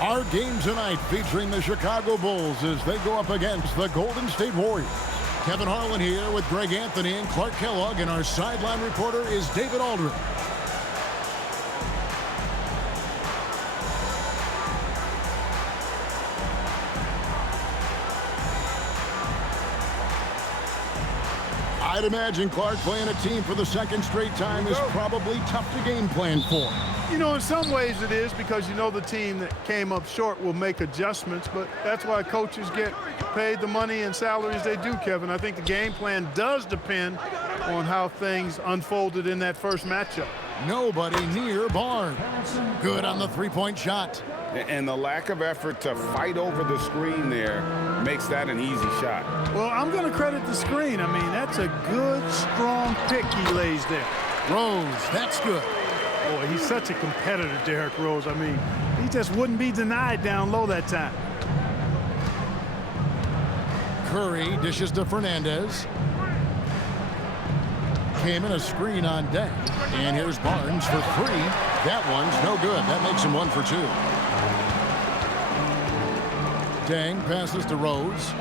Our game tonight featuring the Chicago Bulls as they go up against the Golden State Warriors. Kevin Harlan here with Greg Anthony and Clark Kellogg, and our sideline reporter is David Aldridge. I'd imagine, Clark, playing a team for the second straight time is probably tough to game plan for. You know, in some ways it is, because you know the team that came up short will make adjustments, but that's why coaches get paid the money and salaries they do, Kevin. I think the game plan does depend on how things unfolded in that first matchup. Nobody near Barnes. Good on the three-point shot. And the lack of effort to fight over the screen there makes that an easy shot. Well, I'm going to credit the screen. I mean, that's a good, strong pick he lays there. Rose, that's good. Boy, he's such a competitor, Derrick Rose. I mean, he just wouldn't be denied down low that time. Curry dishes to Fernandez. Came in a screen on deck. And here's Barnes for three. That one's no good. That makes him 1 for 2. Deng passes to Rose.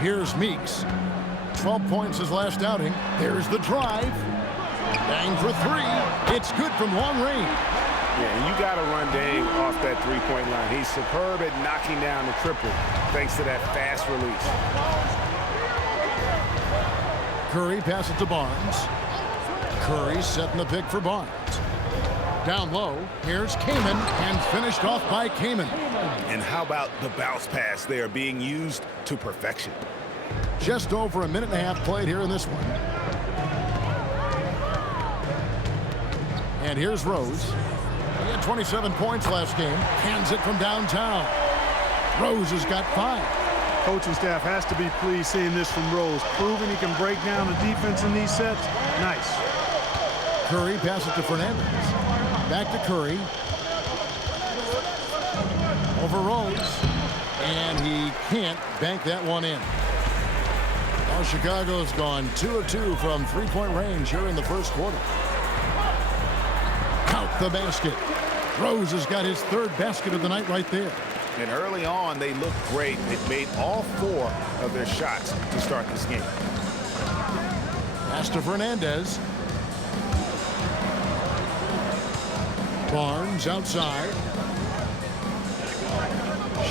Here's Meeks. 12 points his last outing. There's the drive. Deng for three. It's good from long range. Yeah, and you got to run Deng off that three-point line. He's superb at knocking down the triple thanks to that fast release. Curry passes to Barnes. Curry setting the pick for Barnes. Down low, here's Kaman, and finished off by Kaman. And how about the bounce pass there being used to perfection? Just over a minute and a half played here in this one. And here's Rose. He had 27 points last game. Hands it from downtown. Rose has got 5. Coaching staff has to be pleased seeing this from Rose. Proving he can break down the defense in these sets. Nice. Curry passes to Fernandez. Back to Curry. Over Rose. And he can't bank that one in. Now Chicago's gone 2 of 2 from three-point range here in the first quarter. Count the basket. Rose has got his 3rd basket of the night right there. And early on, they looked great. They made all 4 of their shots to start this game. Pass to Fernandez. Barnes outside.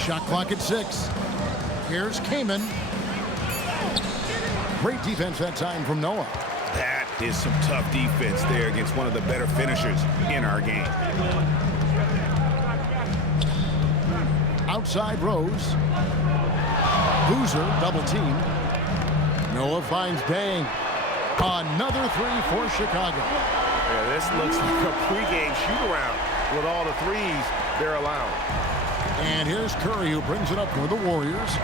Shot clock at 6. Here's Kaman. Great defense that time from Noah. That is some tough defense there against one of the better finishers in our game. Outside Rose. Boozer double team. Noah finds Deng. Another 3 for Chicago. Yeah, this looks like a pregame shoot-around with all the threes they're allowing. And here's Curry, who brings it up for the Warriors.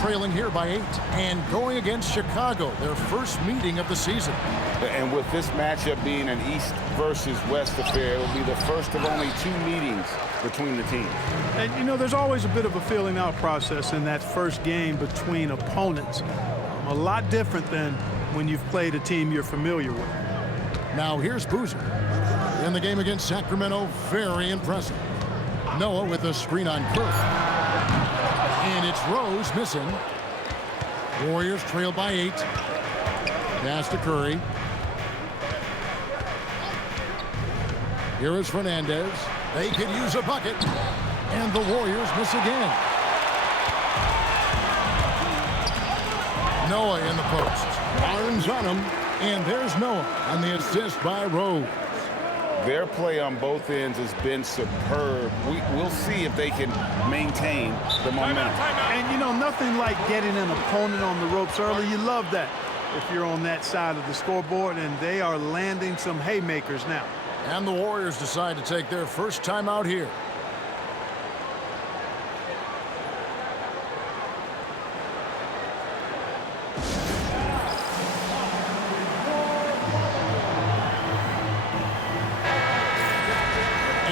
Trailing here by 8 and going against Chicago, their first meeting of the season. And with this matchup being an East versus West affair, it will be the first of only 2 meetings between the teams. And, you know, there's always a bit of a feeling out process in that first game between opponents. A lot different than when you've played a team you're familiar with. Now here's Boozer. In the game against Sacramento, very impressive. Noah with a screen on Curry. And it's Rose missing. Warriors trail by 8. Pass to Curry. Here is Fernandez. They could use a bucket. And the Warriors miss again. Noah in the post. Barnes on him. And there's Noah on the assist by Rose. Their play on both ends has been superb. We'll see if they can maintain the momentum. And, you know, nothing like getting an opponent on the ropes early. You love that if you're on that side of the scoreboard, and they are landing some haymakers now. And the Warriors decide to take their first time out here.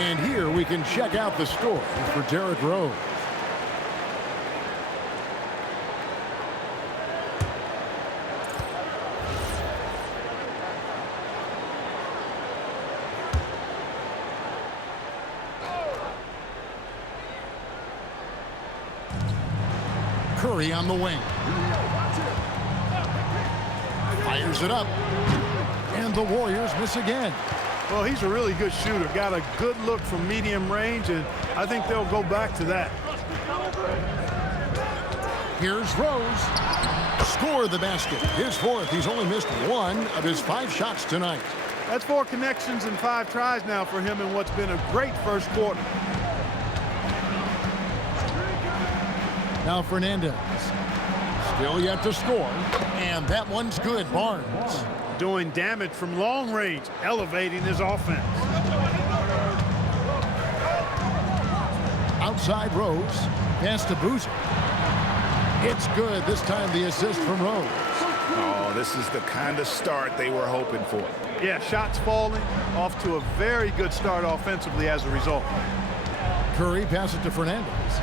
And here we can check out the score for Derrick Rose. Curry on the wing. Fires it up. And the Warriors miss again. Well, he's a really good shooter. Got a good look from medium range, and I think they'll go back to that. Here's Rose. Score the basket. His fourth. He's only missed one of his 5 shots tonight. That's 4 connections and 5 tries now for him in what's been a great first quarter. Now Fernandez. Still yet to score. And that one's good. Barnes. Doing damage from long range, elevating his offense. Outside Rose. Pass to Boozer. It's good. This time the assist from Rose. Oh, this is the kind of start they were hoping for. Yeah, shots falling. Off to a very good start offensively as a result. Curry passes to Fernandez.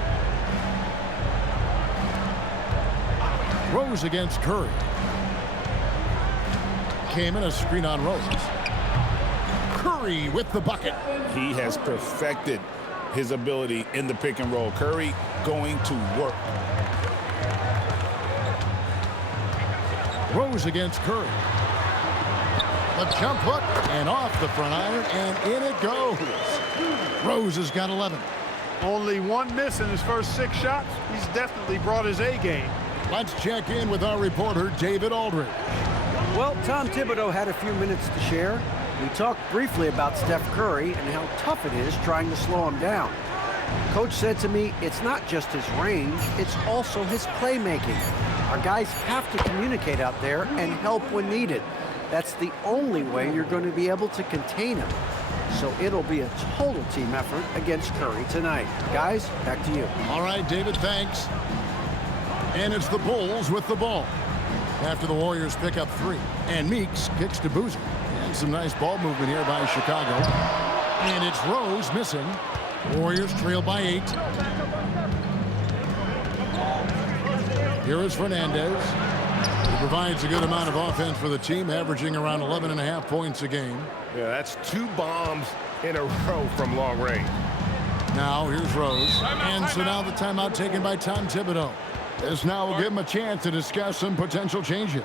Rose against Curry. Came in a screen on Rose. Curry with the bucket. He has perfected his ability in the pick and roll. Curry going to work. Rose against Curry. The jump hook and off the front iron, and in it goes. Rose has got 11. Only 1 miss in his first 6 shots. He's definitely brought his A game. Let's check in with our reporter, David Aldridge. Well, Tom Thibodeau had a few minutes to share. We talked briefly about Steph Curry and how tough it is trying to slow him down. Coach said to me, it's not just his range, it's also his playmaking. Our guys have to communicate out there and help when needed. That's the only way you're going to be able to contain him. So it'll be a total team effort against Curry tonight. Guys, back to you. All right, David, thanks. And it's the Bulls with the ball after the Warriors pick up 3. And Meeks kicks to Boozer. And some nice ball movement here by Chicago. And it's Rose missing. Warriors trail by 8. Here is Fernandez. He provides a good amount of offense for the team, averaging around 11.5 points a game. Yeah, that's 2 bombs in a row from long range. Now here's Rose. And so now the timeout taken by Tom Thibodeau. This now will give him a chance to discuss some potential changes.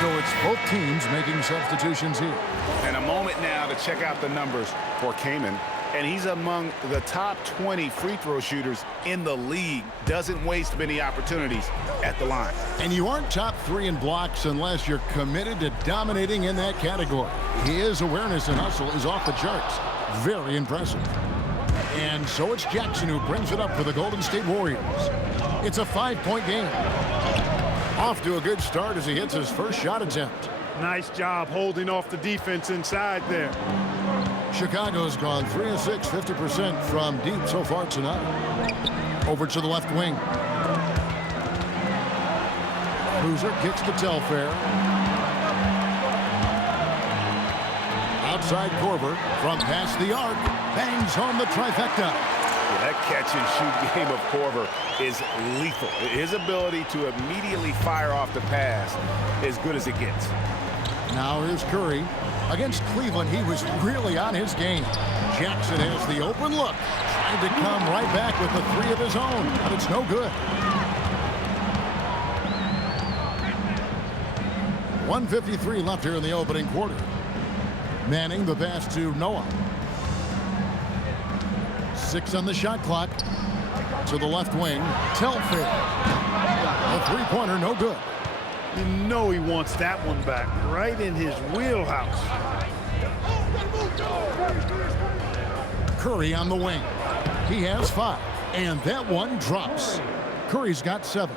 So it's both teams making substitutions here. And a moment now to check out the numbers for Kaman. And he's among the top 20 free throw shooters in the league. Doesn't waste many opportunities at the line. And you aren't top 3 in blocks unless you're committed to dominating in that category. His awareness and hustle is off the charts. Very impressive. And so it's Jackson who brings it up for the Golden State Warriors. It's a 5-point game. Off to a good start as he hits his first shot attempt. Nice job holding off the defense inside there. Chicago's gone 3 of 6, 50% from deep so far tonight. Over to the left wing. Boozer kicks to Telfair. Outside Korver from past the arc. Bangs home the trifecta. Yeah, that catch-and-shoot game of Korver is lethal. His ability to immediately fire off the pass as good as it gets. Now here's Curry. Against Cleveland, he was really on his game. Jackson has the open look. Trying to come right back with the 3 of his own, but it's no good. 1:53 left here in the opening quarter. Manning the pass to Noah. 6 on the shot clock. To the left wing. Telfair. A 3-pointer, no good. You know he wants that one back, right in his wheelhouse. Curry on the wing. He has 5, and that one drops. Curry's got 7.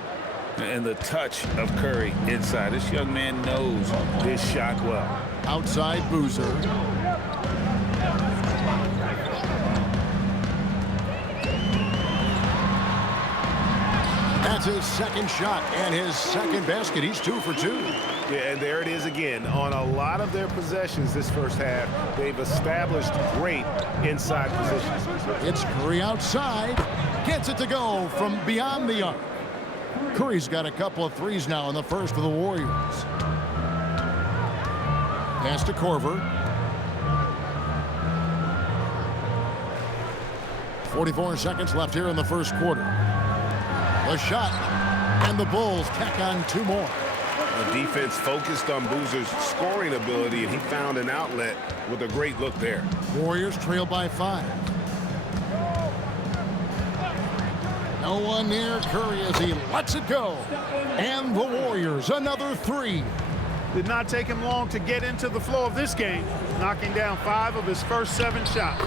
And the touch of Curry inside. This young man knows this shot well. Outside Boozer. That's his second shot and his second basket. He's 2 for 2. Yeah, and there it is again. On a lot of their possessions this first half, they've established great inside positions. It's Curry outside. Gets it to go from beyond the arc. Curry's got a couple of threes now in the first for the Warriors. Pass to Korver. 44 seconds left here in the first quarter. The shot, and the Bulls tack on 2 more. The defense focused on Boozer's scoring ability, and he found an outlet with a great look there. Warriors trail by 5. No one near Curry as he lets it go. And the Warriors, another 3. Did not take him long to get into the flow of this game, knocking down 5 of his first 7 shots.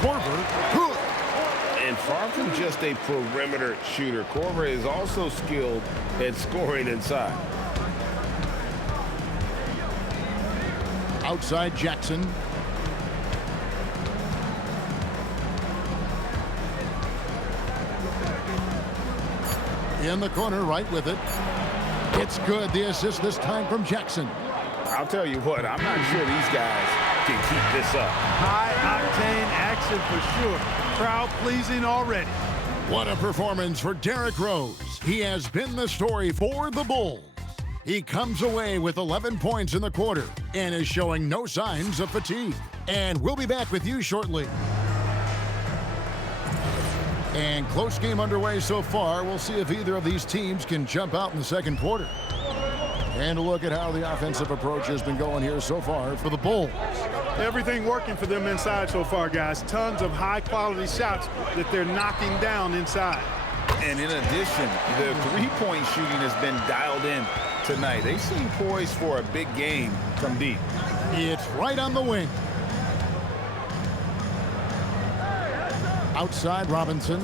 Korver, good. And far from just a perimeter shooter, Korver is also skilled at scoring inside. Outside Jackson. In the corner, right with it. It's good. The assist this time from Jackson. I'll tell you what, I'm not sure these guys can keep this up. High-octane action for sure. Crowd pleasing already. What a performance for Derrick Rose. He has been the story for the Bulls. He comes away with 11 points in the quarter and is showing no signs of fatigue. And we'll be back with you shortly. And close game underway so far. We'll see if either of these teams can jump out in the second quarter. And a look at how the offensive approach has been going here so far for the Bulls. Everything working for them inside so far, guys. Tons of high-quality shots that they're knocking down inside. And in addition, the three-point shooting has been dialed in tonight. They seem poised for a big game from deep. It's right on the wing. Outside Robinson.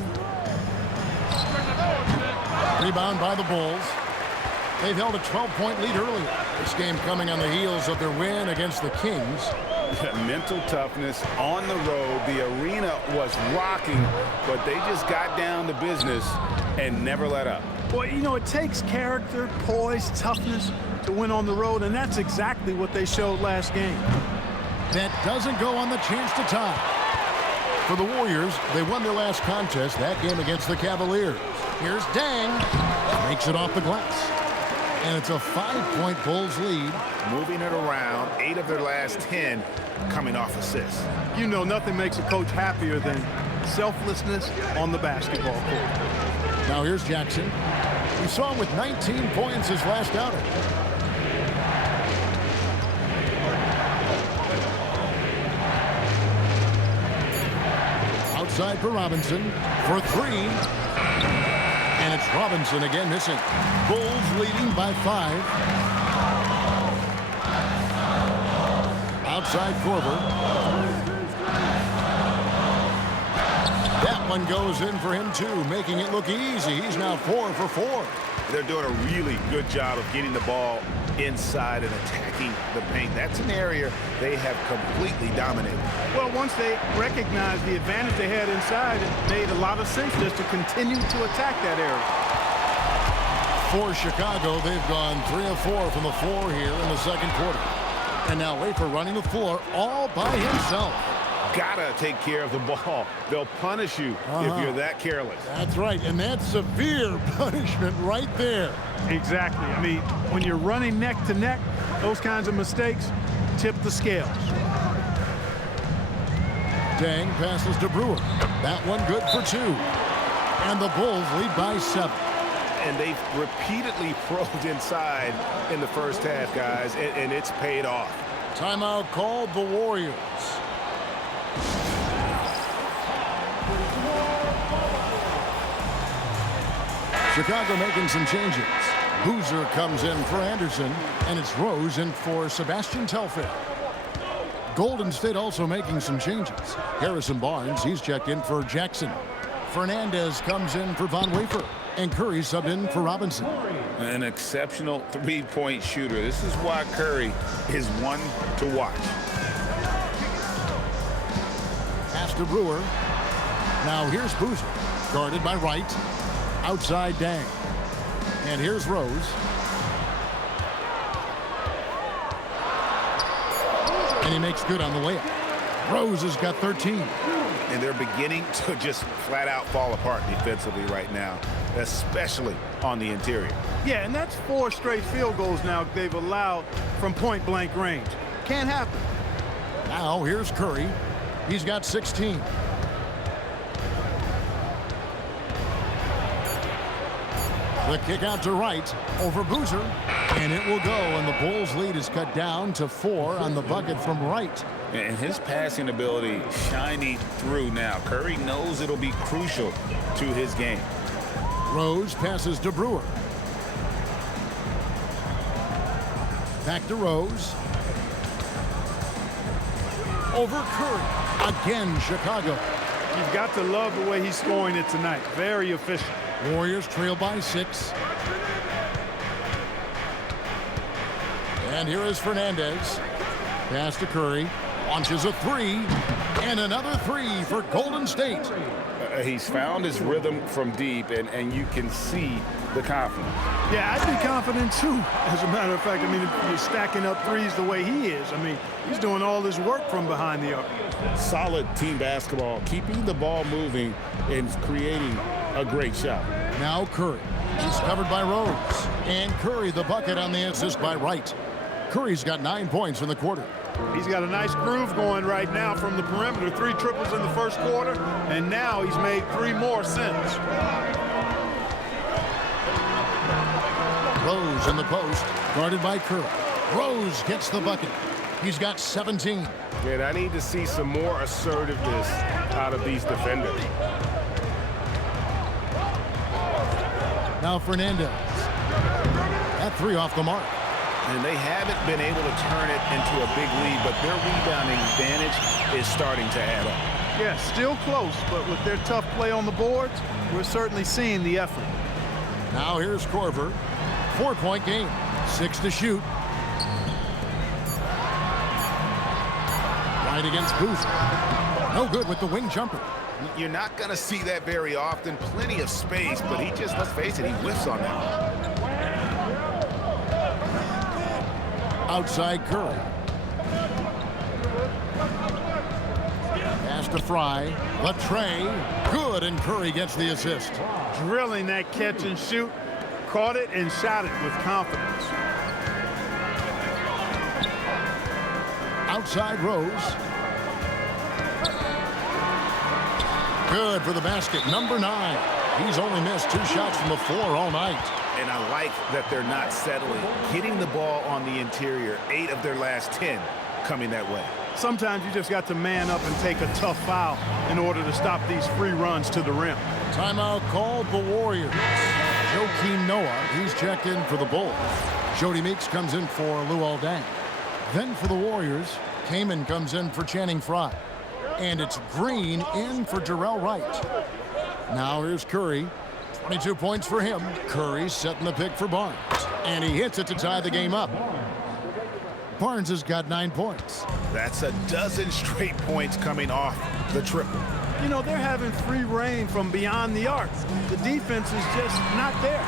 Rebound by the Bulls. They've held a 12-point lead earlier. This game coming on the heels of their win against the Kings. Mental toughness on the road. The arena was rocking, but they just got down to business and never let up. Well, you know, it takes character, poise, toughness to win on the road, and that's exactly what they showed last game. That doesn't go on the chance to tie. For the Warriors, they won their last contest, that game against the Cavaliers. Here's Dang. Makes it off the glass. And it's a 5-point Bulls lead. Moving it around, 8 of their last 10 coming off assists. You know, nothing makes a coach happier than selflessness on the basketball court. Now here's Jackson. We saw him with 19 points his last outing. Outside for Robinson for 3. And it's Robinson again missing. Bulls leading by 5. Outside Korver. That one goes in for him too, making it look easy. He's now 4 for 4. They're doing a really good job of getting the ball inside and attacking the paint. That's an area they have completely dominated. Well, once they recognized the advantage they had inside, it made a lot of sense just to continue to attack that area. For Chicago, they've gone 3 of 4 from the floor here in the second quarter. And now Wafer running the floor all by himself. Gotta take care of the ball. They'll punish you if you're that careless. That's right, and that's severe punishment right there. Exactly. I mean, when you're running neck to neck, those kinds of mistakes tip the scales. Dang passes to Brewer. That one good for 2. And the Bulls lead by 7. And they've repeatedly probed inside in the first half, guys, and it's paid off. Timeout called the Warriors. Chicago making some changes. Boozer comes in for Anderson, and it's Rose in for Sebastian Telfair. Golden State also making some changes. Harrison Barnes, he's checked in for Jackson. Fernandez comes in for Von Wafer, and Curry subbed in for Robinson. An exceptional three-point shooter. This is why Curry is one to watch. Pass to Brewer. Now here's Boozer, guarded by Wright. Outside Dang. And here's Rose. And he makes good on the layup. Rose has got 13. And they're beginning to just flat out fall apart defensively right now, especially on the interior. Yeah, and that's 4 straight field goals now they've allowed from point-blank range. Can't happen. Now here's Curry. He's got 16. The kick out to right over Boozer. And it will go, and the Bulls' lead is cut down to 4 on the bucket from Wright. And his passing ability shining through now. Curry knows it'll be crucial to his game. Rose passes to Brewer. Back to Rose. Over Curry. Again, Chicago. You've got to love the way he's scoring it tonight. Very efficient. Warriors trail by 6. And here is Fernandez. Pass to Curry. Launches a 3. And another 3 for Golden State. He's found his rhythm from deep, and you can see the confidence. Yeah, I'd be confident too. As a matter of fact, I mean, if you're stacking up threes the way he is, I mean, he's doing all this work from behind the arc. Solid team basketball, keeping the ball moving and creating a great shot. Now Curry. He's covered by Rose. And Curry the bucket on the assist by Wright. Curry's got 9 points in the quarter. He's got a nice groove going right now from the perimeter. 3 triples in the first quarter, and now he's made 3 more since. Rose in the post, guarded by Curry. Rose gets the bucket. He's got 17. And I need to see some more assertiveness out of these defenders. Now Fernandez. That 3 off the mark. And they haven't been able to turn it into a big lead, but their rebounding advantage is starting to add up. Yeah, still close, but with their tough play on the boards, we're certainly seeing the effort. Now here's Korver. 4-point game. 6 to shoot. Right against Boozer. No good with the wing jumper. You're not going to see that very often. Plenty of space, but he just, let's face it, he whiffs on that. Outside Curry. Pass to Fry. The tray. Good, and Curry gets the assist. Drilling that catch and shoot. Caught it and shot it with confidence. Outside Rose. Good for the basket. Number 9. He's only missed 2 shots from the floor all night. And I like that they're not settling. Getting the ball on the interior, 8 of their last 10 coming that way. Sometimes you just got to man up and take a tough foul in order to stop these free runs to the rim. Timeout called the Warriors. Joakim Noah, he's checked in for the Bulls. Jody Meeks comes in for Luol Deng. Then for the Warriors, Kaman comes in for Channing Frye. And it's Green in for Jarrell Wright. Now here's Curry. 22 points for him. Curry setting the pick for Barnes. And he hits it to tie the game up. Barnes has got 9 points. That's a dozen straight points coming off the triple. You know, they're having free reign from beyond the arc. The defense is just not there.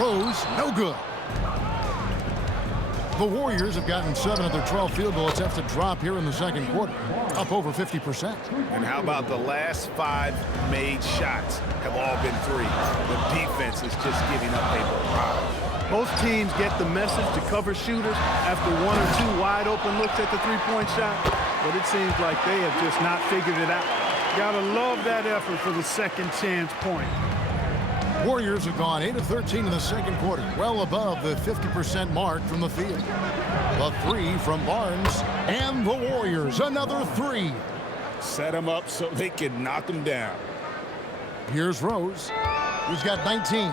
Rose, no good. The Warriors have gotten 7 of their 12 field goal attempts to drop here in the second quarter, up over 50%. And how about the last 5 made shots have all been threes? The defense is just giving up a barrage. Most teams get the message to cover shooters after 1 or 2 wide open looks at the three-point shot, but it seems like they have just not figured it out. Gotta love that effort for the second chance point. Warriors have gone 8 of 13 in the second quarter, well above the 50% mark from the field. The 3 from Barnes, and the Warriors, another 3. Set them up so they can knock them down. Here's Rose. He's got 19.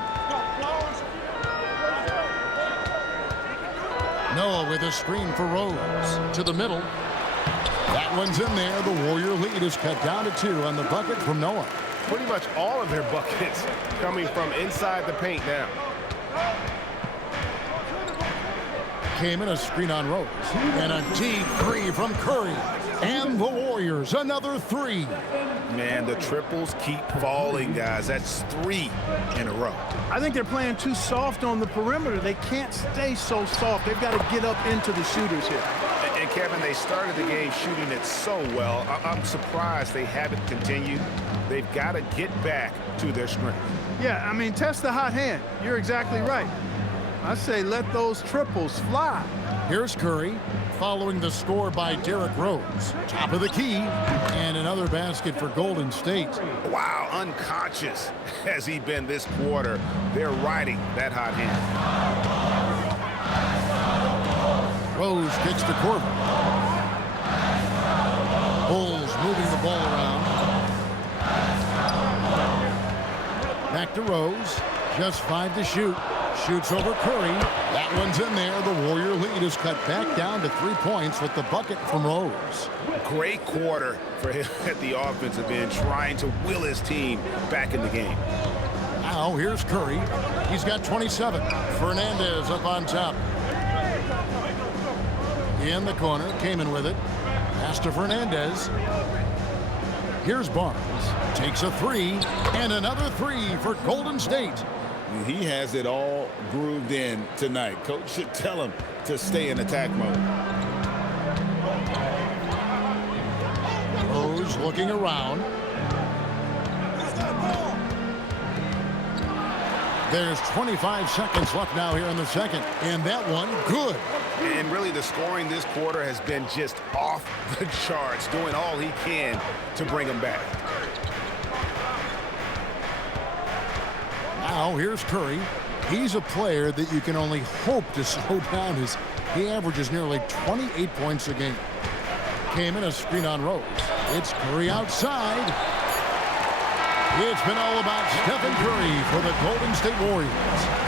Noah with a screen for Rose. To the middle. That one's in there. The Warrior lead is cut down to 2 on the bucket from Noah. Pretty much all of their buckets coming from inside the paint now. Came in a screen on Rose. And a deep 3 from Curry. And the Warriors, another 3. Man, the triples keep falling, guys. That's 3 in a row. I think they're playing too soft on the perimeter. They can't stay so soft. They've got to get up into the shooters here. And Kevin, they started the game shooting it so well. I'm surprised they haven't continued. They've got to get back to their strength. Yeah, I mean, test the hot hand. You're exactly right. I say let those triples fly. Here's Curry, following the score by Derrick Rose. Top of the key, and another basket for Golden State. Wow, unconscious has he been this quarter. They're riding that hot hand. Rose kicks to Corbin. Bulls moving the ball around. Back to Rose. Just 5 to shoot. Shoots over Curry. That one's in there. The Warrior lead is cut back down to 3 points with the bucket from Rose. Great quarter for him at the offensive end, trying to will his team back in the game. Now here's Curry. He's got 27. Fernandez up on top. In the corner, Kaman with it. Pass to Fernandez. Here's Barnes. Takes a 3, and another 3 for Golden State. He has it all grooved in tonight. Coach should tell him to stay in attack mode. Rose looking around. There's 25 seconds left now here in the second, and that one good. And really the scoring this quarter has been just off the charts, doing all he can to bring them back. Now here's Curry. He's a player that you can only hope to slow down as he averages nearly 28 points a game. Came in a screen on Rose. It's Curry outside. It's been all about Stephen Curry for the Golden State Warriors.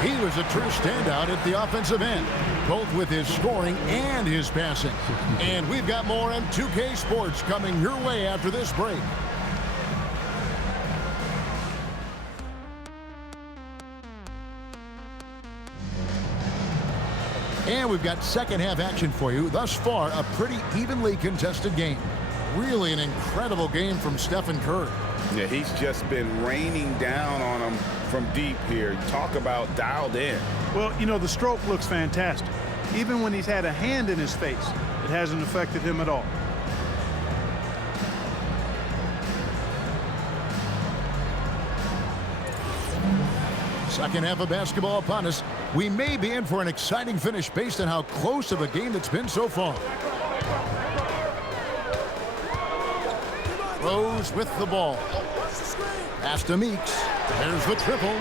He was a true standout at the offensive end, both with his scoring and his passing. And we've got more on 2K Sports coming your way after this break. And we've got second half action for you. Thus far, a pretty evenly contested game. Really an incredible game from Stephen Curry. Yeah, he's just been raining down on them from deep here. Talk about dialed in. Well, you know, the stroke looks fantastic. Even when he's had a hand in his face, it hasn't affected him at all. Second half of basketball upon us. We may be in for an exciting finish based on how close of a game it's been so far. Rose with the ball. Pass to Meeks. There's the triple.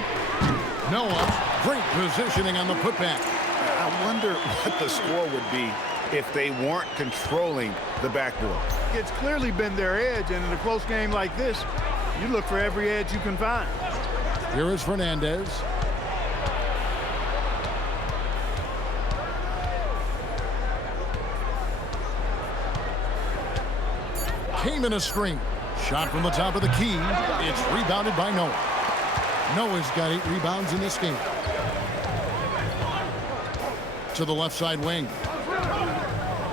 Noah, great positioning on the putback. I wonder what the score would be if they weren't controlling the backboard. It's clearly been their edge, and in a close game like this, you look for every edge you can find. Here is Fernandez. Came in a screen. Shot from the top of the key. It's rebounded by Noah. Noah's got 8 rebounds in this game. To the left side wing.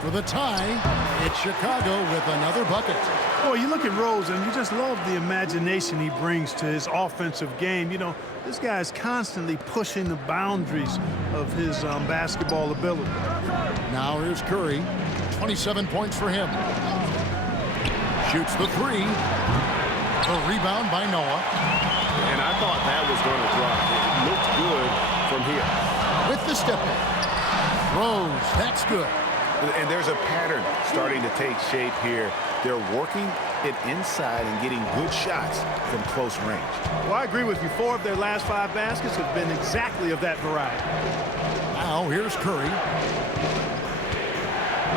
For the tie, it's Chicago with another bucket. Boy, you look at Rose, and you just love the imagination he brings to his offensive game. You know, this guy is constantly pushing the boundaries of his basketball ability. Now here's Curry. 27 points for him. Shoots the 3. A rebound by Noah. And I thought that was going to drop. It looked good from here. With the step back. Rose, that's good. And there's a pattern starting to take shape here. They're working it inside and getting good shots from close range. Well, I agree with you. 4 of their last 5 baskets have been exactly of that variety. Now here's Curry.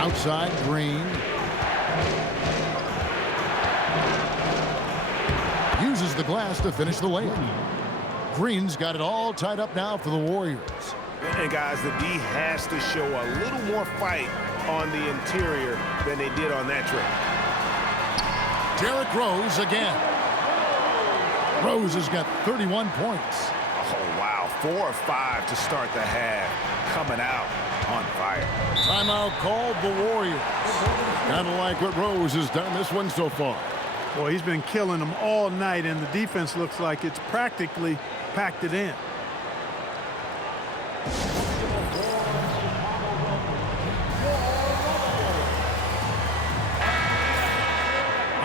Outside, Green. Uses the glass to finish the layup. Green's got it all tied up now for the Warriors. And guys, the D has to show a little more fight on the interior than they did on that trip. Derrick Rose again. Rose has got 31 points. Oh, wow. 4 or 5 to start the half. Coming out on fire. Timeout called the Warriors. Kind of like what Rose has done this one so far. Boy, he's been killing them all night, and the defense looks like it's practically packed it in.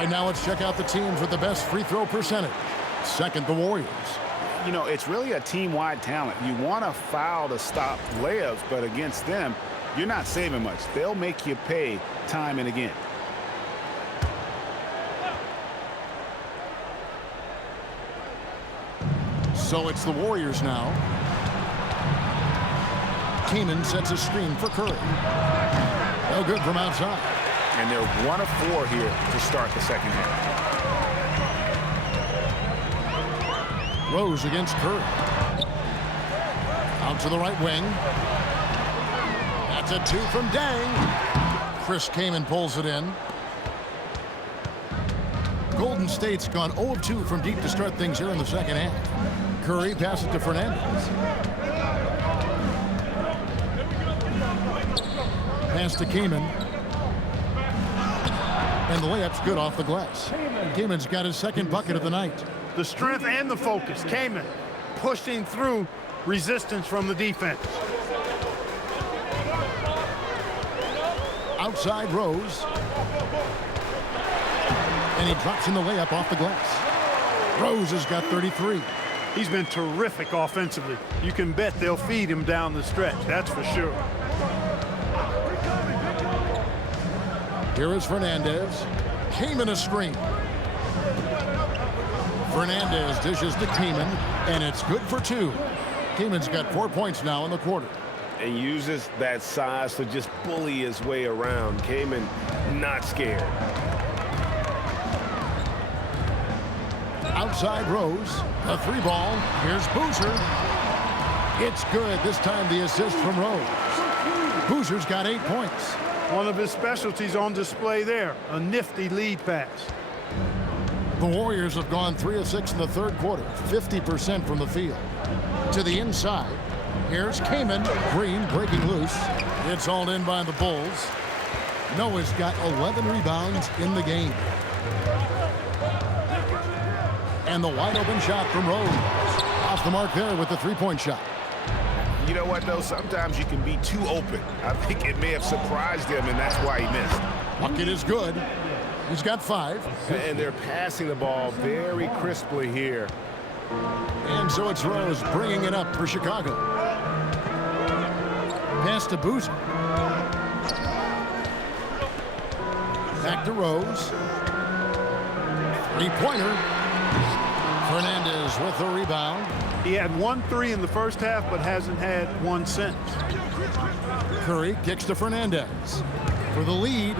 Right now, let's check out the teams with the best free throw percentage. Second, the Warriors. You know, it's really a team-wide talent. You want to foul to stop layups, but against them, you're not saving much. They'll make you pay time and again. So it's the Warriors now. Kaman sets a screen for Curry. No good from outside. And they're 1 of 4 here to start the second half. Rose against Curry. Out to the right wing. That's a 2 from Dang. Chris Kaman pulls it in. Golden State's gone 0 of 2 from deep to start things here in the second half. Curry passes to Fernandez. Pass to Kaman. And the layup's good off the glass. Kaman's got his second bucket of the night. The strength and the focus. Kaman pushing through resistance from the defense. Outside Rose. And he drops in the layup off the glass. Rose has got 33. He's been terrific offensively. You can bet they'll feed him down the stretch. That's for sure. Here is Fernandez. Kaman a screen. Fernandez dishes to Kaman, and it's good for 2. Kaman's got 4 points now in the quarter. And uses that size to just bully his way around. Kaman not scared. Outside Rose. A 3-ball. Here's Boozer. It's good. This time the assist from Rose. Boozer's got 8 points. One of his specialties on display there. A nifty lead pass. The Warriors have gone 3 of 6 in the third quarter. 50% from the field. To the inside. Here's Kaman. Green breaking loose. It's hauled in by the Bulls. Noah's got 11 rebounds in the game. And the wide open shot from Rose. Off the mark there with the 3-point shot. You know what, though? Sometimes you can be too open. I think it may have surprised him, and that's why he missed. Bucket is good. He's got 5. And they're passing the ball very crisply here. And so it's Rose bringing it up for Chicago. Pass to Boozer. Back to Rose. 3-pointer. Fernandez with the rebound. He had 1 3 in the first half, but hasn't had 1 since. Curry kicks to Fernandez for the lead,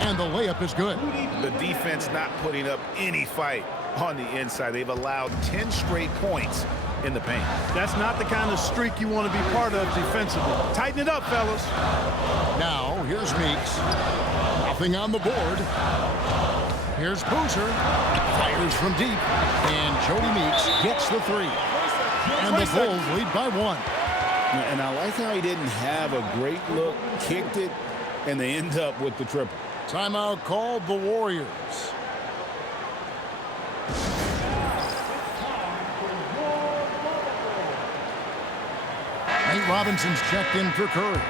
and the layup is good. The defense not putting up any fight on the inside. They've allowed 10 straight points in the paint. That's not the kind of streak you want to be part of defensively. Tighten it up, fellas. Now, here's Meeks. Nothing on the board. Here's Boozer. Fires from deep. And Jody Meeks gets the 3. And the Bulls lead by 1. And I like how he didn't have a great look, kicked it, and they end up with the triple. Timeout called the Warriors. Nate Robinson's checked in for Curry.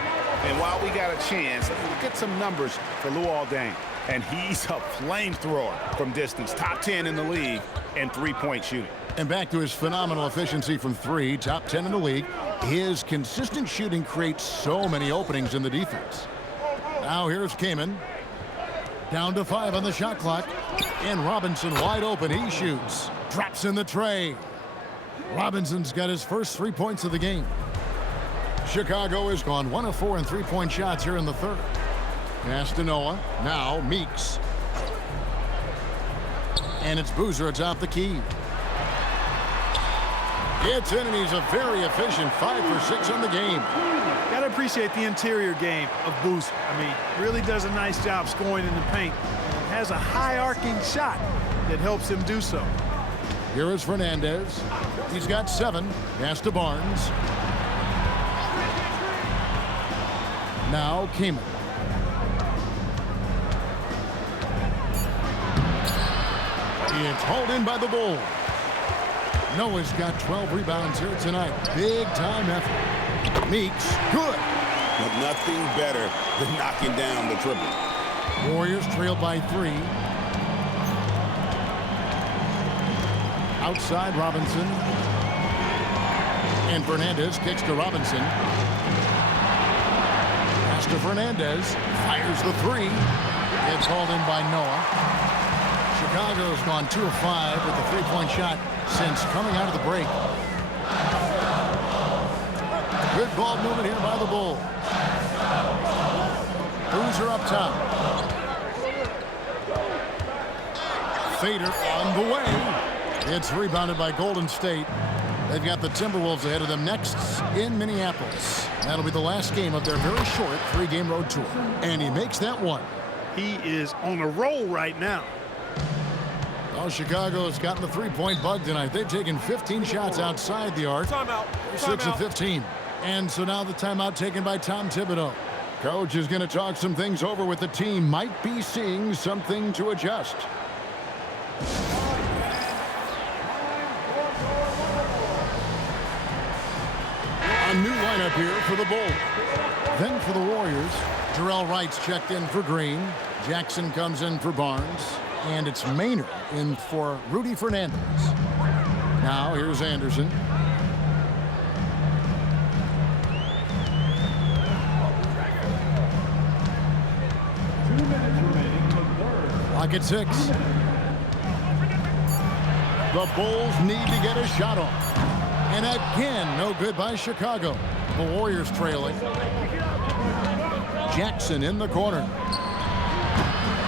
And while we got a chance, let's get some numbers for Luol Deng. And he's a flamethrower from distance. Top 10 in the league in 3-point shooting. And back to his phenomenal efficiency from 3, top 10 in the league. His consistent shooting creates so many openings in the defense. Now here's Kaman. Down to 5 on the shot clock. And Robinson wide open. He shoots. Drops in the tray. Robinson's got his first 3 points of the game. Chicago has gone 1 of 4 in 3-point shots here in the third. Pass to Noah. Now Meeks. And it's Boozer atop the key. It's in, and he's a very efficient 5 for 6 on the game. Got to appreciate the interior game of Boozer. I mean, really does a nice job scoring in the paint. Has a high arcing shot that helps him do so. Here is Fernandez. He's got 7. Pass to Barnes. Now Kaman. It's hauled in by the Bulls. Noah's got 12 rebounds here tonight. Big time effort. Meeks, good. But nothing better than knocking down the triple. Warriors trail by 3. Outside Robinson. And Fernandez kicks to Robinson. Pass to Fernandez. Fires the three. It's hauled in by Noah. Chicago's gone 2 of 5 with the three-point shot since coming out of the break. Good ball movement here by the Bulls. Boozer up top. Fader on the way. It's rebounded by Golden State. They've got the Timberwolves ahead of them next in Minneapolis. That'll be the last game of their very short 3-game road tour. And he makes that one. He is on a roll right now. Well, Chicago's gotten the three-point bug tonight. They've taken 15 shots outside the arc. Timeout. 6 of 15. And so now the timeout taken by Tom Thibodeau. Coach is going to talk some things over with the team. Might be seeing something to adjust. A new lineup here for the Bulls. Then for the Warriors, Jarrell Wright's checked in for Green. Jackson comes in for Barnes. And it's Maynard in for Rudy Fernandez. Now here's Anderson. Clock at 6. The Bulls need to get a shot off. And again, no good by Chicago. The Warriors trailing. Jackson in the corner.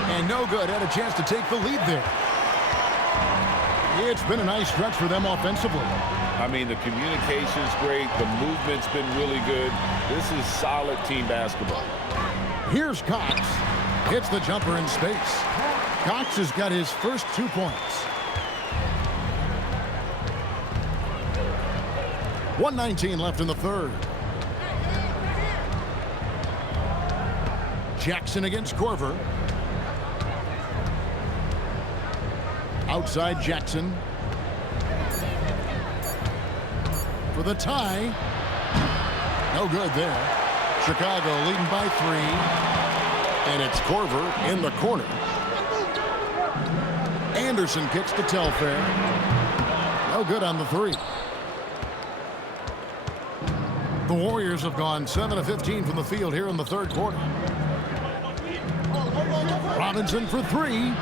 And no good. Had a chance to take the lead there. It's been a nice stretch for them offensively. I mean, the communication's great. The movement's been really good. This is solid team basketball. Here's Cox. Hits the jumper in space. Cox has got his first 2 points. 1:19 left in the third. Jackson against Korver. Outside Jackson. For the tie. No good there. Chicago leading by 3. And it's Korver in the corner. Anderson kicks to Telfair. No good on the 3. The Warriors have gone 7 of 15 from the field here in the third quarter. Robinson for 3.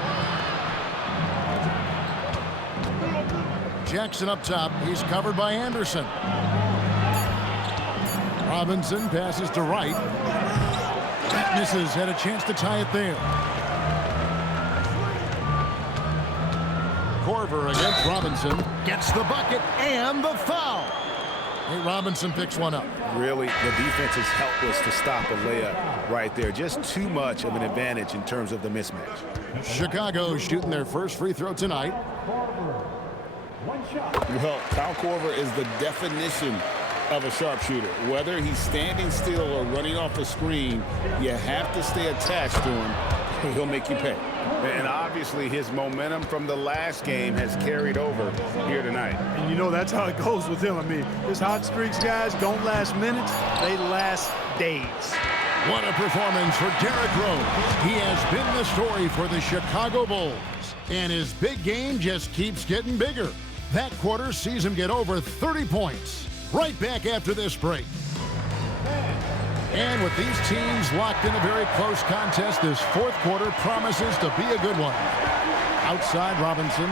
Jackson up top. He's covered by Anderson. Robinson passes to Wright. That misses. Had a chance to tie it there. Korver against Robinson. Gets the bucket and the foul. Hey, Robinson picks one up. Really, the defense is helpless to stop a layup right there. Just too much of an advantage in terms of the mismatch. Chicago shooting their first free throw tonight. Well, Kyle Korver is the definition of a sharpshooter. Whether he's standing still or running off a screen, you have to stay attached to him. He'll make you pay. And obviously his momentum from the last game has carried over here tonight. And you know that's how it goes with him. I mean, his hot streaks, guys, don't last minutes. They last days. What a performance for Derrick Rose. He has been the story for the Chicago Bulls. And his big game just keeps getting bigger. That quarter sees him get over 30 points. Right back after this break. And with these teams locked in a very close contest, this fourth quarter promises to be a good one. Outside Robinson.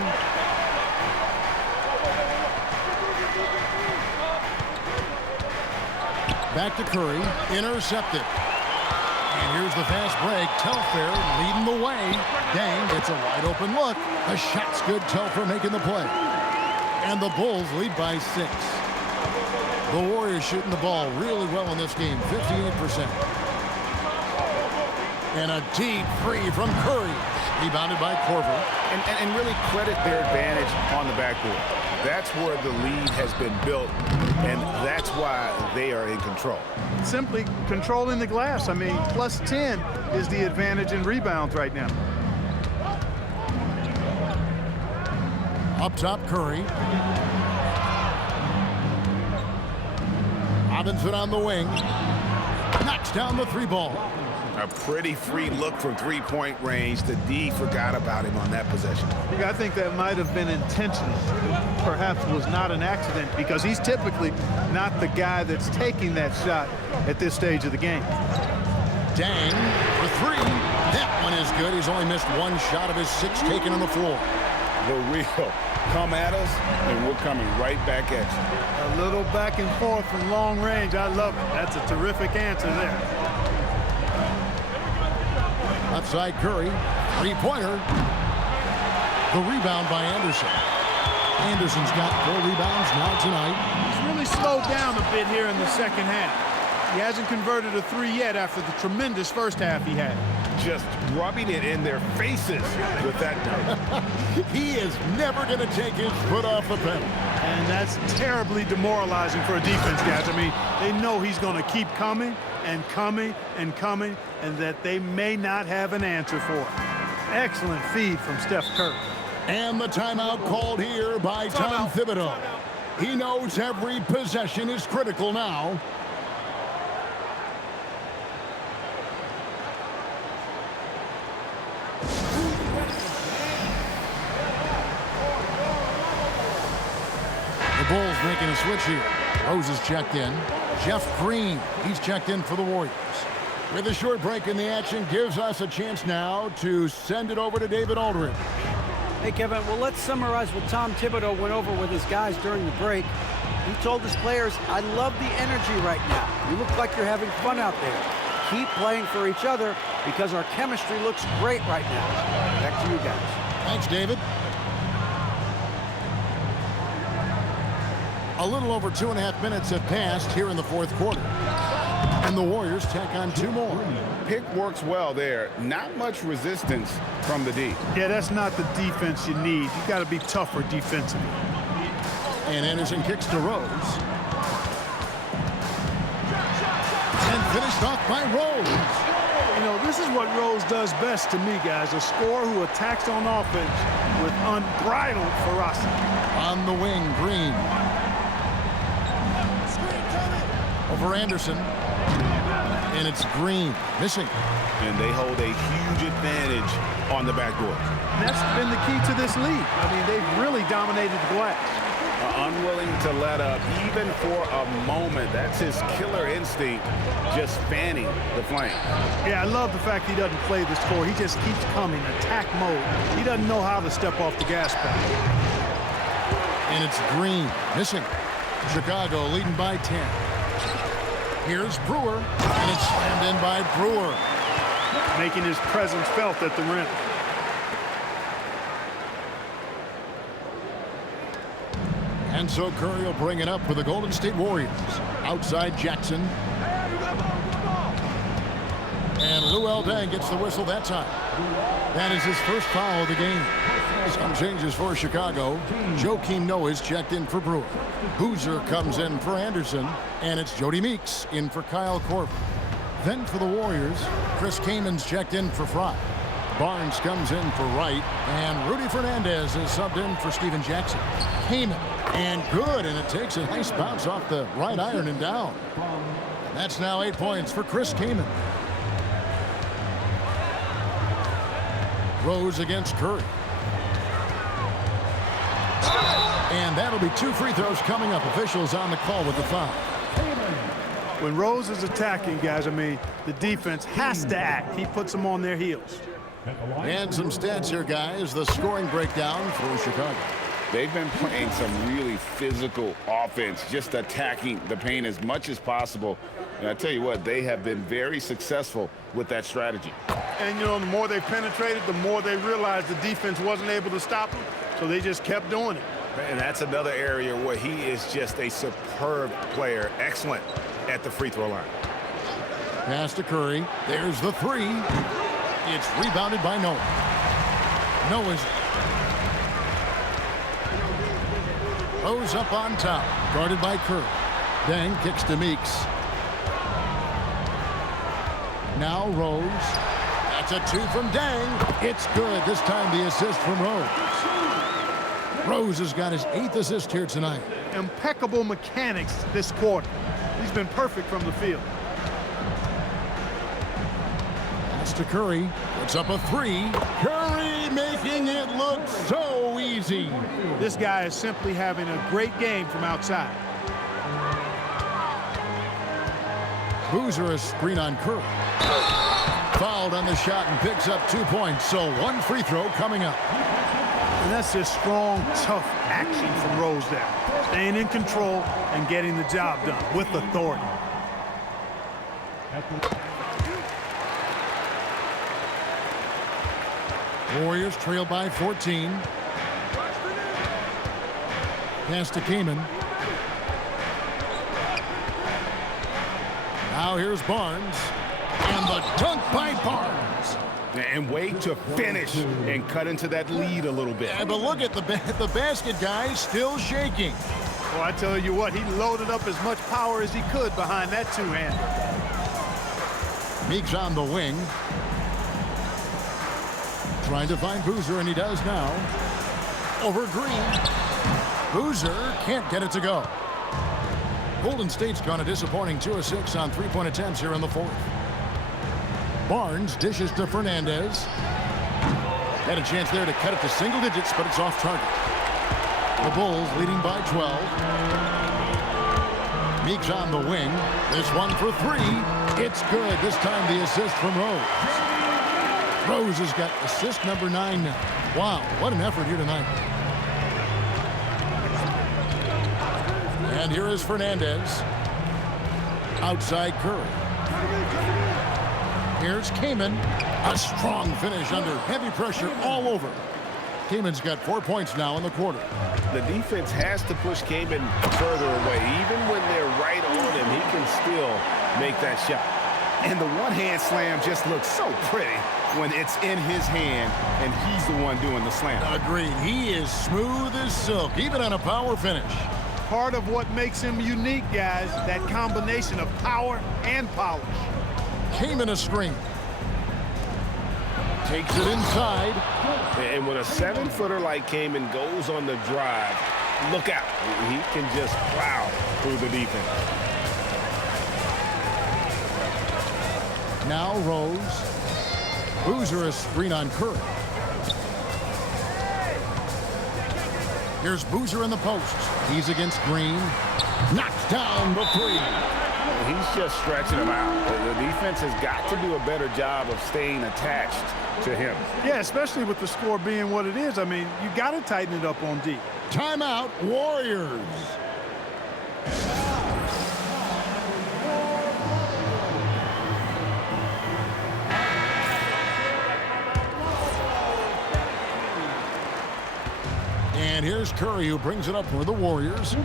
Back to Curry. Intercepted. And here's the fast break. Telfair leading the way. Dang, it's a wide open look. The shot's good. Telfair making the play. And the Bulls lead by 6. The Warriors shooting the ball really well in this game, 58%. And a deep three from Curry. Rebounded by Korver. And really credit their advantage on the backboard. That's where the lead has been built, and that's why they are in control. Simply controlling the glass. I mean, plus 10 is the advantage in rebounds right now. Up top, Curry. Robinson on the wing. Knocks down the 3 ball. A pretty free look from three-point range. The D forgot about him on that possession. Yeah, I think that might have been intentional. Perhaps was not an accident because he's typically not the guy that's taking that shot at this stage of the game. Dang for three. That one is good. He's only missed one shot of his 6 taken on the floor. The real come at us, and we're coming right back at you. A little back and forth from long range. I love it. That's a terrific answer there. Outside Curry, three-pointer. The rebound by Anderson. Anderson's got 4 rebounds now tonight. He's really slowed down a bit here in the second half. He hasn't converted a 3 yet after the tremendous first half he had. Just rubbing it in their faces with that dunk. He is never going to take his foot off the pedal. And that's terribly demoralizing for a defense, guys. I mean, they know he's going to keep coming and coming and coming, and that they may not have an answer for it. Excellent feed from Steph Curry. And the timeout called here by Tom Thibodeau. He knows every possession is critical now. The Bulls making a switch here. Rose is checked in. Jeff Green, he's checked in for the Warriors. With a short break in the action, gives us a chance now to send it over to David Aldridge. Hey, Kevin, well, let's summarize what Tom Thibodeau went over with his guys during the break. He told his players, I love the energy right now. You look like you're having fun out there. Keep playing for each other because our chemistry looks great right now. Back to you guys. Thanks, David. A little over 2.5 minutes have passed here in the fourth quarter. And the Warriors tack on 2 more. Pick works well there. Not much resistance from the D. Yeah, that's not the defense you need. You got to be tougher defensively. And Anderson kicks to Rose. And finished off by Rose. You know, this is what Rose does best to me, guys. A scorer who attacks on offense with unbridled ferocity. On the wing, Green. Over Anderson. And it's Green missing. And they hold a huge advantage on the backboard. That's been the key to this league. I mean, they've really dominated the glass. Unwilling to let up even for a moment. That's his killer instinct, just fanning the flame. Yeah, I love the fact he doesn't play the score. He just keeps coming, attack mode. He doesn't know how to step off the gas pedal. And it's Green missing. Chicago leading by 10. Here's Brewer, and it's slammed in by Brewer. Making his presence felt at the rim. And so Curry will bring it up for the Golden State Warriors. Outside Jackson. And Luol Deng gets the whistle that time. That is his first foul of the game. Some changes for Chicago. Joakim Noah is checked in for Brewer. Boozer comes in for Anderson. And it's Jody Meeks in for Kyle Korver. Then for the Warriors, Chris Kamen's checked in for Fry. Barnes comes in for Wright. And Rudy Fernandez is subbed in for Steven Jackson. Kaman, and good, and it takes a nice bounce off the right iron and down. And that's now 8 points for Chris Kaman. Rose against Curry. And that'll be 2 free throws coming up. Officials on the call with the foul. When Rose is attacking, guys, I mean, the defense has to act. He puts them on their heels. And some stats here, guys. The scoring breakdown for Chicago. They've been playing some really physical offense, just attacking the paint as much as possible. And I tell you what, they have been very successful with that strategy. And, you know, the more they penetrated, the more they realized the defense wasn't able to stop them. So they just kept doing it. And that's another area where he is just a superb player. Excellent at the free throw line. Pass to Curry. There's the 3. It's rebounded by Noah. Noah's Rose up on top, guarded by Curry. Deng kicks to Meeks. Now Rose. That's a 2 from Deng. It's good. This time the assist from Rose. Rose has got his 8th assist here tonight. Impeccable mechanics this quarter. He's been perfect from the field. Pass to Curry. Puts up a three. Curry making it look so easy. This guy is simply having a great game from outside. Boozer a screen on Curry. Fouled on the shot and picks up 2 points. So one free throw coming up. And that's just strong, tough action from Rosedale. Staying in control and getting the job done with authority. Warriors trail by 14. Pass to Kaman. Now here's Barnes. And the dunk by Barnes. And wait to finish and cut into that lead a little bit. Yeah, but look at the basket guy still shaking. Well, I tell you what, he loaded up as much power as he could behind that two-hander. Meeks on the wing. Trying to find Boozer, and he does now. Over Green. Boozer can't get it to go. Golden State's gone a disappointing 2 of 6 on three-point attempts here in the fourth. Barnes dishes to Fernandez. Had a chance there to cut it to single digits, but it's off target. The Bulls leading by 12. Meeks on the wing. This one for three. It's good. This time the assist from Rose. Rose has got assist number 9 now. Wow, what an effort here tonight. And here is Fernandez. Outside Curry. Here's Kaman. A strong finish under heavy pressure all over. Kaman's got 4 points now in the quarter. The defense has to push Kaman further away. Even when they're right on him, he can still make that shot. And the one-hand slam just looks so pretty when it's in his hand and he's the one doing the slam. Agreed. He is smooth as silk, even on a power finish. Part of what makes him unique, guys, that combination of power and polish. Kaman a screen. Takes it inside. And when a 7-footer like Kaman goes on the drive, look out. He can just plow through the defense. Now Rose. Boozer a screen on Curry. Here's Boozer in the post. He's against Green. Knocks down the three. He's just stretching him out. The defense has got to do a better job of staying attached to him. Yeah, especially with the score being what it is. I mean, you got to tighten it up on D. Timeout, Warriors. And here's Curry, who brings it up for the Warriors.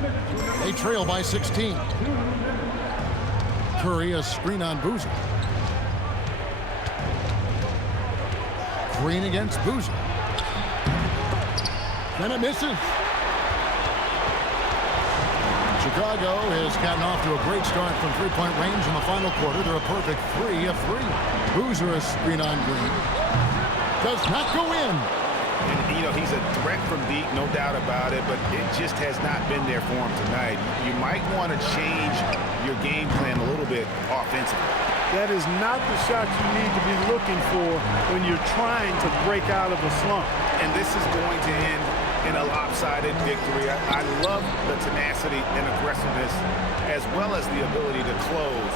They trail by 16. Curry a screen on Boozer. Green against Boozer. Then it misses. Chicago has gotten off to a great start from three-point range in the final quarter. They're a perfect 3 of 3. Boozer a screen on Green. Does not go in. And, you know, he's a threat from deep, no doubt about it, but it just has not been there for him tonight. You might want to change your game plan a little bit offensively. That is not the shot you need to be looking for when you're trying to break out of a slump. And this is going to end in a lopsided victory. I love the tenacity and aggressiveness as well as the ability to close.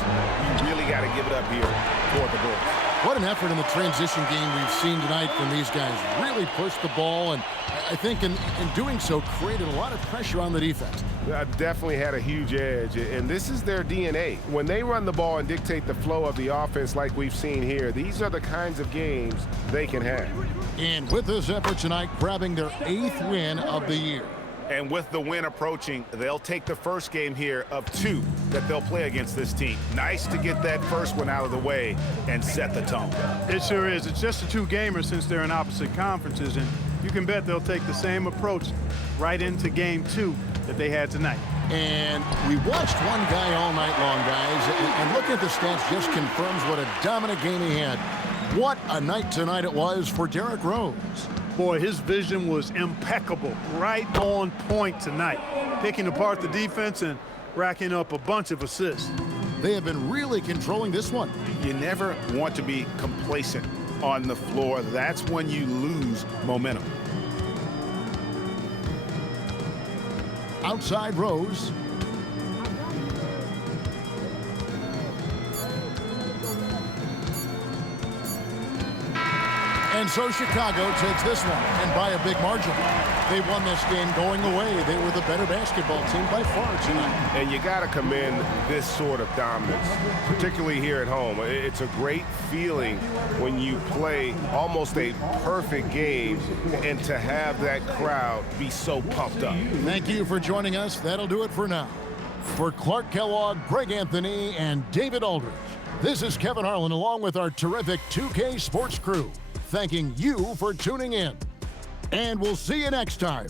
You really got to give it up here for the Bulls. What an effort in the transition game we've seen tonight from these guys. Really pushed the ball, and I think in doing so created a lot of pressure on the defense. Definitely had a huge edge, and this is their DNA. When they run the ball and dictate the flow of the offense like we've seen here, these are the kinds of games they can have. And with this effort tonight, grabbing their 8th win of the year. And with the win approaching, they'll take the first game here of 2 that they'll play against this team. Nice to get that first one out of the way and set the tone. It sure is. It's just a 2-gamer since they're in opposite conferences, and you can bet they'll take the same approach right into game 2 that they had tonight. And we watched one guy all night long, guys, and looking at the stats just confirms what a dominant game he had. What a night tonight it was for Derrick Rose. Boy, his vision was impeccable, right on point tonight, picking apart the defense and racking up a bunch of assists. They have been really controlling this one. You never want to be complacent on the floor. That's when you lose momentum. Outside Rose. And so Chicago takes this one, and by a big margin. They won this game going away. They were the better basketball team by far tonight. And you got to commend this sort of dominance, particularly here at home. It's a great feeling when you play almost a perfect game and to have that crowd be so pumped up. Thank you for joining us. That'll do it for now. For Clark Kellogg, Greg Anthony, and David Aldridge, this is Kevin Harlan along with our terrific 2K Sports crew, thanking you for tuning in. And we'll see you next time.